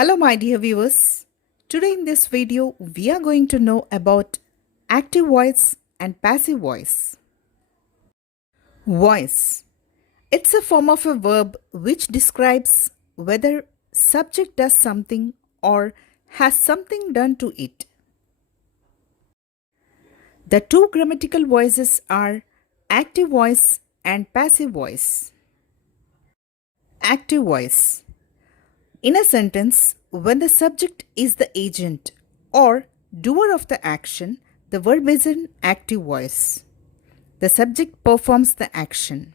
Hello my dear viewers. Today in this video we are going to know about active voice and passive voice. Voice. It's a form of a verb which describes whether subject does something or has something done to it. The two grammatical voices are active voice and passive voice. Active voice. In a sentence, when the subject is the agent or doer of the action, the verb is in active voice. The subject performs the action.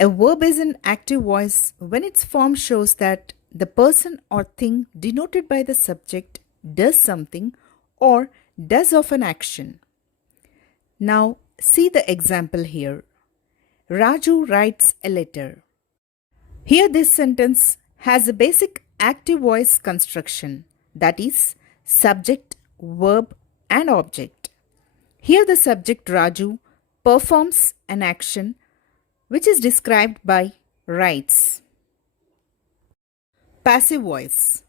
A verb is in active voice when its form shows that the person or thing denoted by the subject does something or does of an action. Now, see the example here. Raju writes a letter. Here this sentence has a basic active voice construction, that is, subject, verb and object. Here the subject Raju performs an action which is described by writes. Passive voice.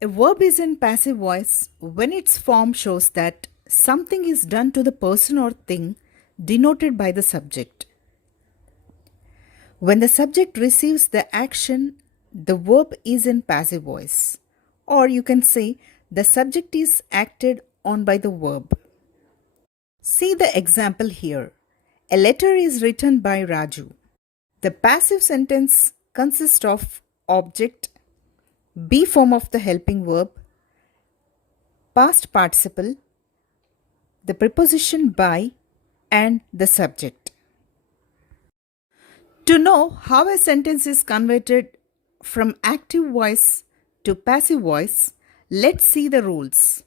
A verb is in passive voice when its form shows that something is done to the person or thing denoted by the subject. When the subject receives the action, the verb is in passive voice, or you can say the subject is acted on by the verb. See the example here. A letter is written by Raju. The passive sentence consists of object, be form of the helping verb, past participle, the preposition by, and the subject. To know how a sentence is converted from active voice to passive voice, let's see the rules.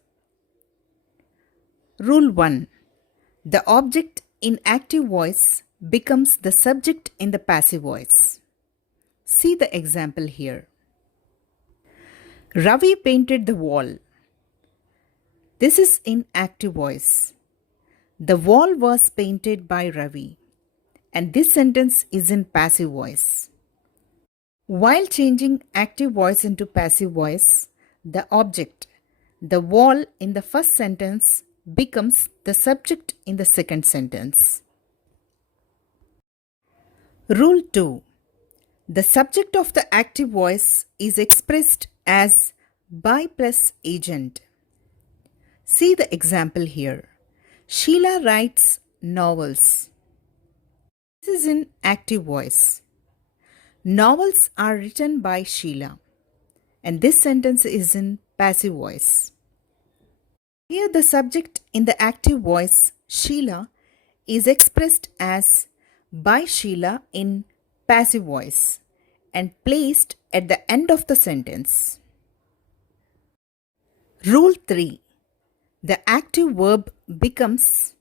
Rule 1. The object in active voice becomes the subject in the passive voice. See the example here. Ravi painted the wall. This is in active voice. The wall was painted by Ravi, and this sentence is in passive voice. While changing active voice into passive voice, the object, the wall in the first sentence becomes the subject in the second sentence. Rule 2. The subject of the active voice is expressed as by plus agent. See the example here. Sheila writes novels. This is in active voice. Novels are written by Sheila, and this sentence is in passive voice. Here the subject in the active voice, Sheila, is expressed as by Sheila in passive voice and placed at the end of the sentence. Rule 3. The active verb becomes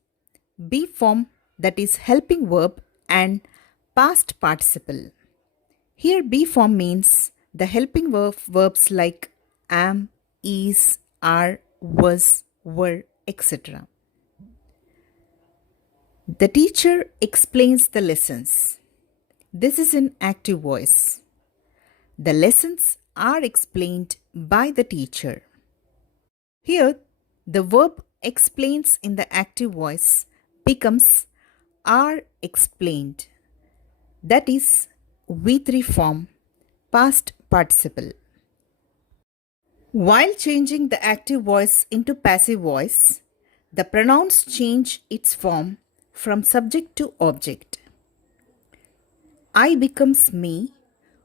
be form, that is helping verb, and past participle. Here be form means the helping verbs like am, is, are, was, were, etc. The teacher explains the lessons. This is in active voice. The lessons are explained by the teacher. Here the verb explains in the active voice becomes are explained. That is V3 form, past participle. While changing the active voice into passive voice, the pronouns change its form from subject to object. I becomes me,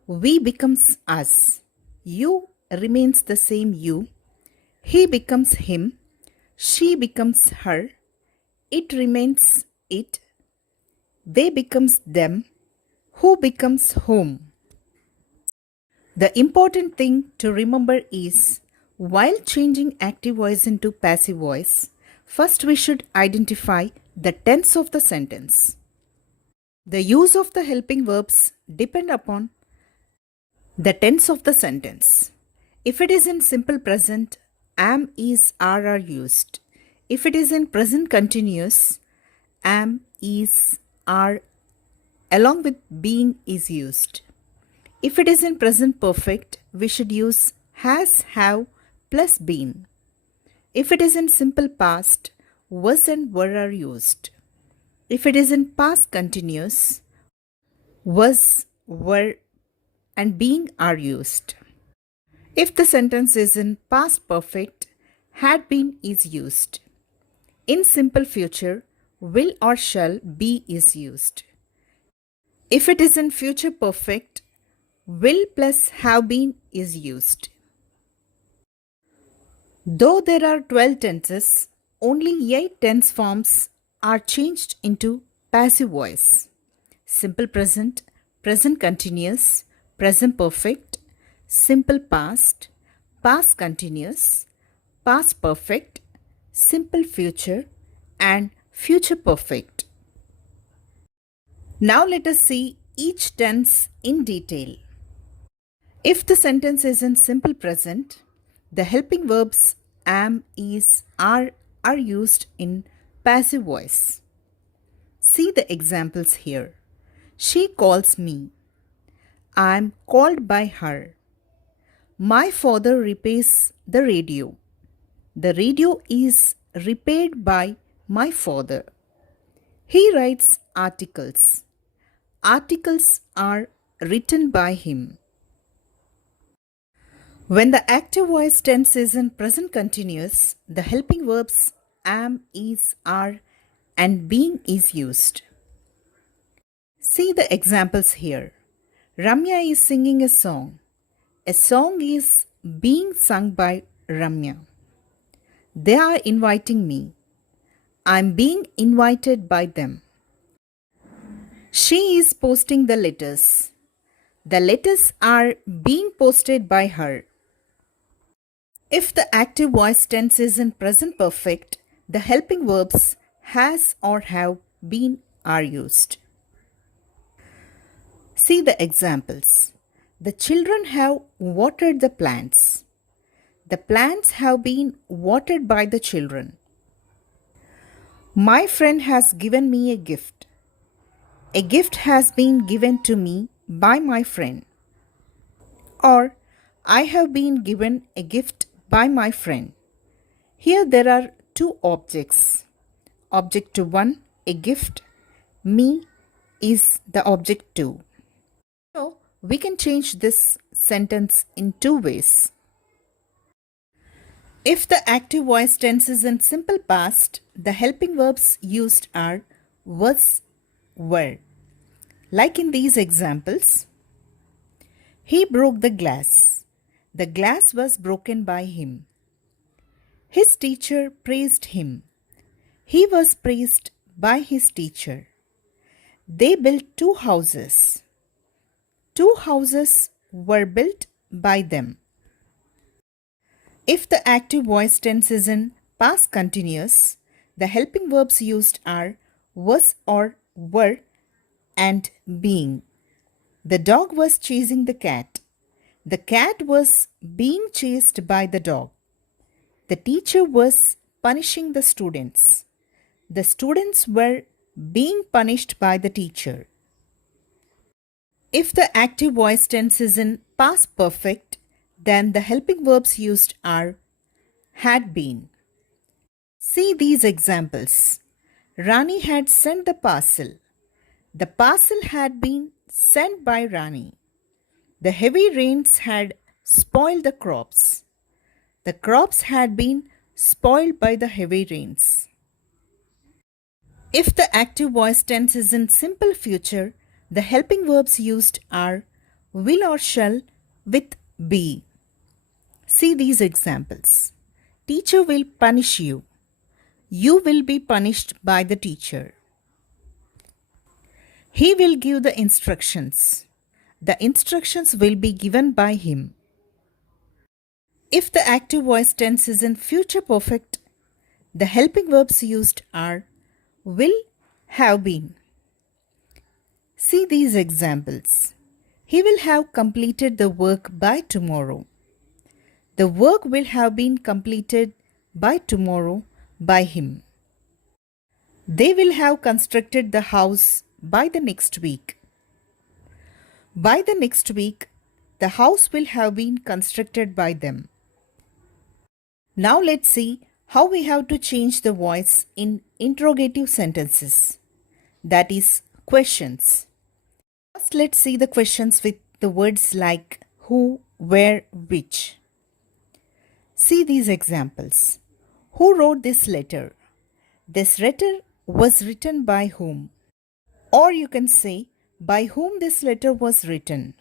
we becomes us, you remains the same you, he becomes him, she becomes her, it remains it, they becomes them, who becomes whom. The important thing to remember is, while changing active voice into passive voice, first we should identify the tense of the sentence. The use of the helping verbs depend upon the tense of the sentence. If it is in simple present, am, is, are used. If it is in present continuous, am, is, are along with being is used. If it is in present perfect, we should use has, have plus been. If it is in simple past, was and were are used. If it is in past continuous, was, were, and being are used. If the sentence is in past perfect, had been is used. In simple future, will or shall be is used. If it is in future perfect, will plus have been is used. Though there are 12 tenses, only 8 tense forms are changed into passive voice: simple present, present continuous, present perfect, simple past, past continuous, past perfect, simple future, and future perfect. Now let us see each tense in detail. If the sentence is in simple present, the helping verbs am, is, are used in passive voice. See the examples here. She calls me. I am called by her. My father repairs the radio. The radio is repaired by my father. He writes articles. Articles are written by him. When the active voice tense is in present continuous, the helping verbs am, is, are, and being is used. See the examples here. Ramya is singing a song. A song is being sung by Ramya. They are inviting me. I am being invited by them. She is posting the letters. The letters are being posted by her. If the active voice tense is in present perfect, the helping verbs has or have been are used. See the examples. The children have watered the plants. The plants have been watered by the children. My friend has given me a gift. A gift has been given to me by my friend. Or, I have been given a gift by my friend. Here there are two objects. Object to 1, a gift. Me is the object 2. So, we can change this sentence in two ways. If the active voice tense is in simple past, the helping verbs used are was, were. Like in these examples, he broke the glass. The glass was broken by him. His teacher praised him. He was praised by his teacher. They built 2 houses. 2 houses were built by them. If the active voice tense is in past continuous, the helping verbs used are was or were and being. The dog was chasing the cat. The cat was being chased by the dog. The teacher was punishing the students. The students were being punished by the teacher. If the active voice tense is in past perfect, then the helping verbs used are had been. See these examples. Rani had sent the parcel. The parcel had been sent by Rani. The heavy rains had spoiled the crops. The crops had been spoiled by the heavy rains. If the active voice tense is in simple future, the helping verbs used are will or shall with be. See these examples. Teacher will punish you. You will be punished by the teacher. He will give the instructions. The instructions will be given by him. If the active voice tense is in future perfect, the helping verbs used are will, have been. See these examples. He will have completed the work by tomorrow. The work will have been completed by tomorrow by him. They will have constructed the house by the next week. By the next week The house will have been constructed by them. Now let's see how we have to change the voice in interrogative sentences, that is, questions. First, let's see the questions with the words like who, where, which. See these examples. Who wrote this letter? This letter was written by whom? Or you can say, by whom this letter was written.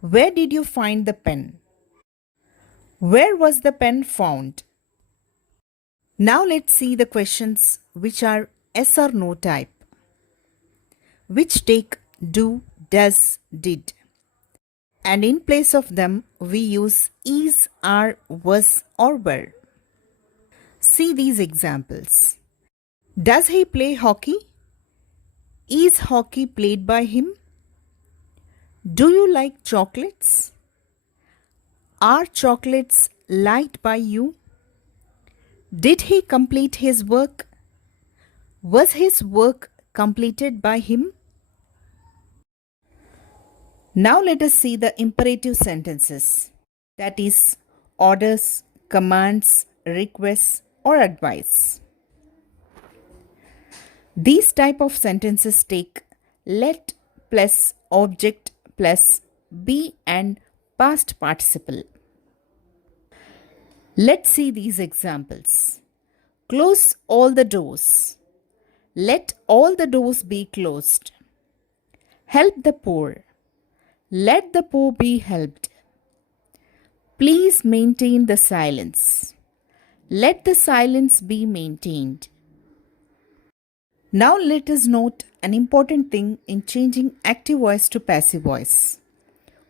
Where did you find the pen? Where was the pen found? Now let's see the questions which are yes or no type, which take do, does, did. And in place of them, we use is, are, was, or were. See these examples. Does he play hockey? Is hockey played by him? Do you like chocolates? Are chocolates liked by you? Did he complete his work? Was his work completed by him? Now let us see the imperative sentences, that is, orders, commands, requests, or advice. These type of sentences take let plus object plus be and past participle. Let's see these examples. Close all the doors. Let all the doors be closed. Help the poor. Let the poor be helped. Please maintain the silence. Let the silence be maintained. Now let us note an important thing in changing active voice to passive voice.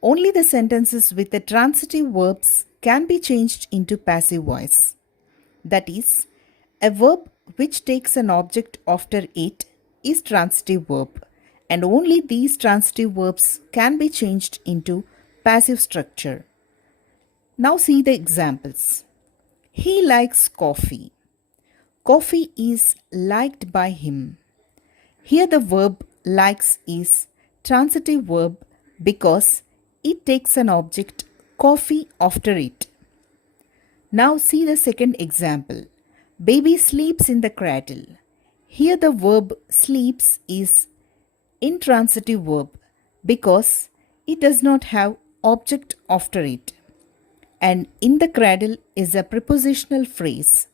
Only the sentences with the transitive verbs can be changed into passive voice. That is, a verb which takes an object after it is transitive verb, and only these transitive verbs can be changed into passive structure. Now see the examples. He likes coffee. Coffee is liked by him. Here the verb likes is transitive verb because it takes an object coffee after it. Now see the second example. Baby sleeps in the cradle. Here the verb sleeps is intransitive verb because it does not have object after it. And in the cradle is a prepositional phrase.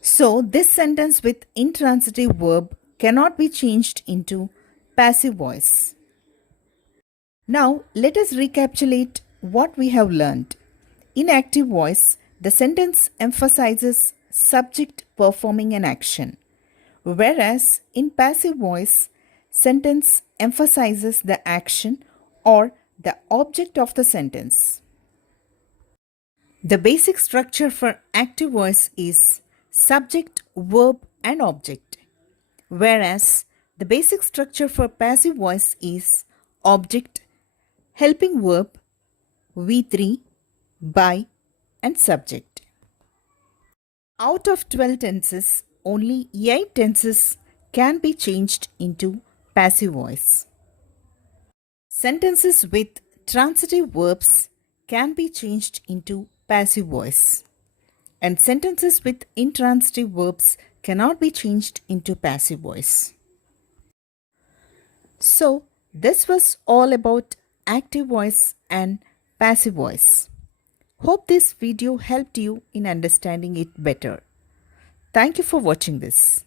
So this sentence with intransitive verb cannot be changed into passive voice. Now let us recapitulate what we have learned. In active voice, the sentence emphasizes subject performing an action, whereas in passive voice, sentence emphasizes the action or the object of the sentence. The basic structure for active voice is subject, verb, and object, whereas the basic structure for passive voice is object, helping verb, V3, by, and subject. Out of 12 tenses, only 8 tenses can be changed into passive voice. Sentences with transitive verbs can be changed into passive voice, and sentences with intransitive verbs cannot be changed into passive voice. So, this was all about active voice and passive voice. Hope this video helped you in understanding it better. Thank you for watching this.